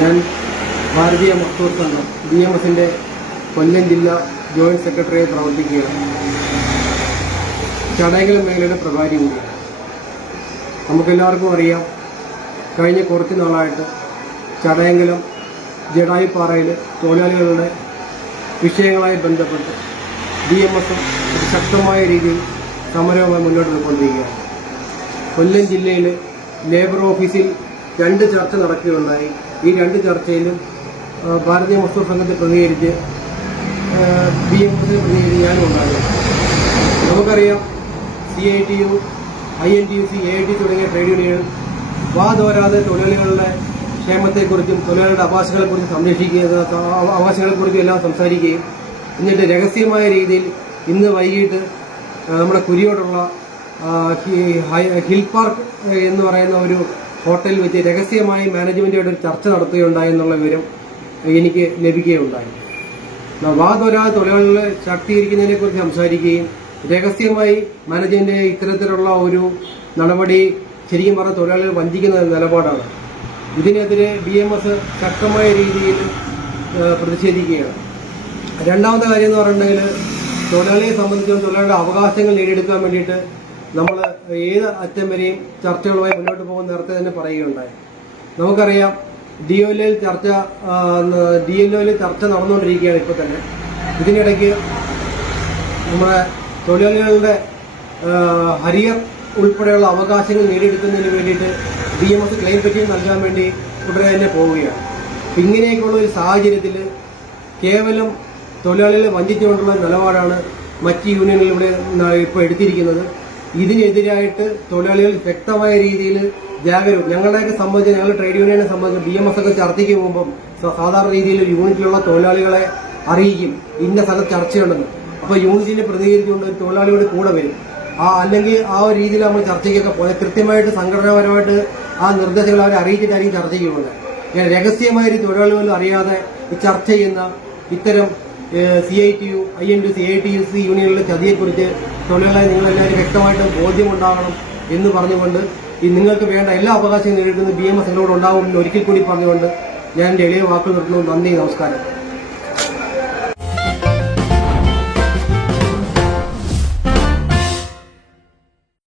ഞാൻ ഭാരതീയ മസ്ദൂർ സംഘം BMSന്റെ കൊല്ലം ജില്ലാ ജോയിന്റ് സെക്രട്ടറിയായി പ്രവർത്തിക്കുകയാണ്. ചടയമംഗലം മേഖലയുടെ പ്രഭാരി കൂടിയാണ്. നമുക്കെല്ലാവർക്കും അറിയാം, കഴിഞ്ഞ കുറച്ച് നാളായിട്ട് ചടയമംഗലം ജഡായിപ്പാറയിൽ തൊഴിലാളികളുടെ വിഷയങ്ങളുമായി ബന്ധപ്പെട്ട് BMS ശക്തമായ രീതിയിൽ സമരവുമായി മുന്നോട്ട് പോയിക്കൊണ്ടിരിക്കുകയാണ്. കൊല്ലം ജില്ലയിൽ ലേബർ ഓഫീസിൽ 2 ചർച്ച നടക്കുകയുണ്ടായി. ഈ 2 ചർച്ചയിലും ഭാരതീയ മസ്ദൂർ സംഘത്തെ പ്രതികരിച്ച് BMSനെ പ്രതികരിച്ച് ഞാനും ഉണ്ടാകും. നമുക്കറിയാം, CITU, INTUC, AIT തുടങ്ങിയ ട്രേഡ് യൂണിയൻ വാതോരാതെ തൊഴിലാളികളുടെ ക്ഷേമത്തെക്കുറിച്ചും തൊഴിലാളികളുടെ അവകാശങ്ങളെക്കുറിച്ചും അവകാശങ്ങളെക്കുറിച്ചും എല്ലാം സംസാരിക്കുകയും എന്നിട്ട് രഹസ്യമായ രീതിയിൽ ഇന്ന് വൈകിട്ട് നമ്മുടെ കുരിയോടുള്ള ഹിൽ പാർക്ക് എന്ന് പറയുന്ന ഒരു ഹോട്ടലിൽ വെച്ച് രഹസ്യമായി മാനേജ്മെന്റുമായിട്ട് ഒരു ചർച്ച നടത്തുകയുണ്ടായി എന്നുള്ള വിവരം എനിക്ക് ലഭിക്കുകയുണ്ടായി. വാതോരാതെ തൊഴിലാളികളെ ശാക്തീകരിക്കുന്നതിനെക്കുറിച്ച് സംസാരിക്കുകയും രഹസ്യമായി മാനേജ്മെന്റ് ഇത്തരത്തിലുള്ള ഒരു നടപടി ശരിക്കും പറഞ്ഞ തൊഴിലാളികൾ വഞ്ചിക്കുന്ന നിലപാടാണ്. ഇതിനെതിരെ BMS ശക്തമായ രീതിയിൽ പ്രതിഷേധിക്കുകയാണ്. രണ്ടാമത്തെ കാര്യം എന്ന് പറഞ്ഞിട്ടുണ്ടെങ്കിൽ, തൊഴിലാളിയെ സംബന്ധിച്ചും തൊഴിലാളിയുടെ അവകാശങ്ങൾ നേടിയെടുക്കാൻ വേണ്ടിയിട്ട് നമ്മൾ ഏത് അറ്റം വരെയും ചർച്ചകളുമായി മുന്നോട്ട് പോകുന്ന നേരത്തെ തന്നെ പറയുകയുണ്ടായി. നമുക്കറിയാം, DLO ചർച്ച നടന്നുകൊണ്ടിരിക്കുകയാണ് ഇപ്പോൾ തന്നെ. ഇതിനിടയ്ക്ക് നമ്മുടെ തൊഴിലാളികളുടെ ഹരിയർ ഉൾപ്പെടെയുള്ള അവകാശങ്ങൾ നേടിയെടുക്കുന്നതിന് വേണ്ടിയിട്ട് BMS ക്ലെയിം പെറ്റീഷൻ നൽകാൻ വേണ്ടി ഉടനെ തന്നെ പോവുകയാണ്. ഇങ്ങനെയൊക്കെയുള്ള ഒരു സാഹചര്യത്തിൽ കേവലം തൊഴിലാളികളെ വഞ്ചിച്ചുകൊണ്ടുള്ള നിലപാടാണ് മറ്റ് യൂണിയനുകളിലൂടെ ഇപ്പോൾ എടുത്തിരിക്കുന്നത്. ഇതിനെതിരായിട്ട് തൊഴിലാളികൾ വ്യക്തമായ രീതിയിൽ ജാഗരൂകത, ഞങ്ങളെയൊക്കെ സംബന്ധിച്ച്, ഞങ്ങൾ ട്രേഡ് യൂണിയനെ സംബന്ധിച്ച് BMS ഒക്കെ ചർച്ചയ്ക്ക് പോകുമ്പം സാധാരണ രീതിയിൽ യൂണിറ്റിലുള്ള തൊഴിലാളികളെ അറിയിക്കും, ഇന്ന സ്ഥലത്ത് ചർച്ചയുണ്ടെന്ന്. അപ്പോൾ യൂണിറ്റിനെ പ്രതികരിച്ചുകൊണ്ട് തൊഴിലാളിയുടെ കൂടെ വരും. അല്ലെങ്കിൽ ആ ഒരു രീതിയിൽ നമ്മൾ ചർച്ചയ്ക്കൊക്കെ പോയാൽ കൃത്യമായിട്ട് സംഘടനാപരമായിട്ട് ആ നിർദ്ദേശങ്ങൾ അവരെ അറിയിച്ചിട്ടായിരിക്കും ചർച്ചയ്ക്ക് പോകുന്നത്. രഹസ്യമായ തൊഴിലാളികൾ അറിയാതെ ചർച്ച ചെയ്യുന്ന ഇത്തരം CITU, INTUC, AITUC യൂണിയനുകളുടെ ചതിയെക്കുറിച്ച് തൊഴിലാളികളെ നിങ്ങളെല്ലാവരും വ്യക്തമായിട്ട് ബോധ്യമുണ്ടാകണം എന്ന് പറഞ്ഞുകൊണ്ട് നിങ്ങൾക്ക് വേണ്ട എല്ലാ അവകാശവും നേരിടുന്ന BMS നിങ്ങളോട് ഉണ്ടാകുമെന്ന് ഒരിക്കൽ കൂടി പറഞ്ഞുകൊണ്ട് ഞാൻ എൻ്റെ എളിയ വാക്കുകൾ നിർത്തുന്നു. നന്ദി, നമസ്കാരം.